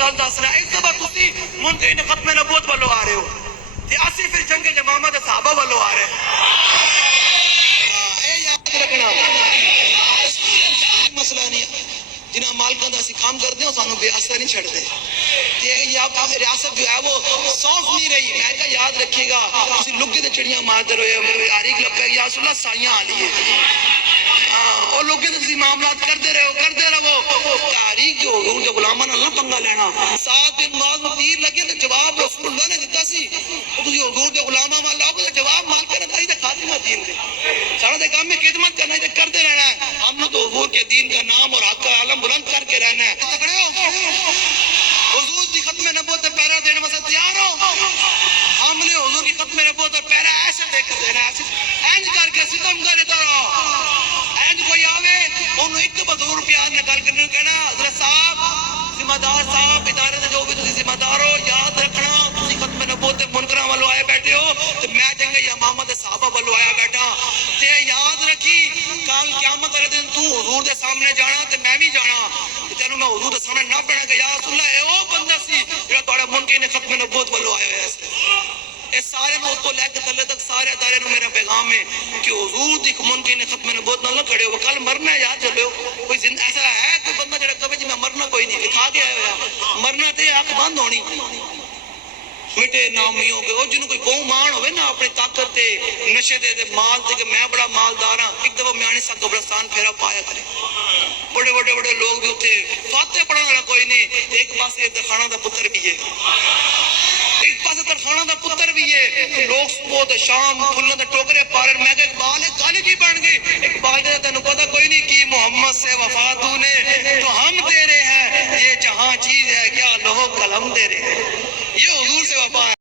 گل دس رہا ایک دفعہ تسی منکرین ختم نبوت والو آ رہے ہو تے اسی پھر جنگ یمامہ دے صحابہ والو آ رہے ہیں. اے یاد رکھنا مسئلہ نہیں جنہاں مالکاں دا اسی کام کرتے ہیں سانو بے اثر نہیں چھڑ دے. ریاست جو ہے وہ سوف نہیں رہی. میں کہا یاد رکھیے گا اسی لگے دے چڑیاں ماردر ہوئے آریک لپے یا رسول اللہ سائیاں آ لیے اور لوگوں نے اسی معاملات کرتے رہو تاریخ جو حضور کے غلامہ نہ پنگا لینا. 7 دن بعد میں تیر لگے تو جواب رسول اللہ نے دیتا سی تو تسی حضور کے غلامہ مال لاؤ تو جواب مال کے ردائی دے خاتمہ دین دے سارا دے کام میں خدمت کرنا ہے کرتے رہنا ہے. ہم نے تو حضور کے دین کا نام اور حق کا عالم بلند کر کے رہنا ہے. تکڑے ہو حضور کی ختم نبوت پہرا دینے میں سے تیار ہو. ہم نے حضور کی ختم نبوت پہرا ایسے دے کر دینا ہے اینج کر کے ستم کرتا رہو. اینج کوئی آوے انہوں ایک دفعہ ضرور پیار نکال کرنے کہنا حضرت صاحب ذمہ دار صاحب ادارے دے جو بھی تسی ذمہ دار ہو یاد رکھنا تسی ختم نبوت منکراں والو آئے بیٹھے ہو تو میں جنگ یمامہ دے صحابہ والو آیا بیٹھا تے یاد رکھی کل قیامت والے دن تو حضور دے سامنے جانا تے میں بھی جانا تینوں میں حضور دے سامنے نہ پڑھا کہ یا رسول اللہ اے او بندہ سی جڑا تہاڈے منکرین ختم نبوت والو آیا ہویا سی. اس سارے موت کو لے کے تلے تک سارے ادارے نو میرا پیغام ہے کہ حضور دی منکرین ختم نبوت نہ کھڑے ہو کل مرنا ہے. یاد چلو کوئی زندہ ایسا ہے کوئی بندہ جڑا کہے جی میں مرنا کوئی نہیں لکھا کے آیا ہوا مرنا تے آنکھ بند ہونی مٹے نامیوں کے وہ جنہوں کوئی بہو مان ہوئے نا اپنی طاقت تے نشے دے مال تے کہ میں بڑا مالدار ہاں. ایک دفعہ میانی سا قبرستان پھیرا پایا کرے بڑے بڑے بڑے لوگ بھی اتنے فاتح پڑھنے والا کوئی نہیں. ایک پاس درخانہ دا پتر بھی ہے ایک پاس درخانہ دا پتر بھی ہے لوگ صبح تے شام پھلوں دے ٹوکرے پارن میں کہ اقبال ہے کالی کی بن گئی اقبال دے تینوں پتہ کوئی نہیں کی محمد سے وفا تو نے تو ہم تیرے ہیں یہ جہاں چیز ہے کیا لوہ قلم تیرے یہ حضور سے وفا ہے.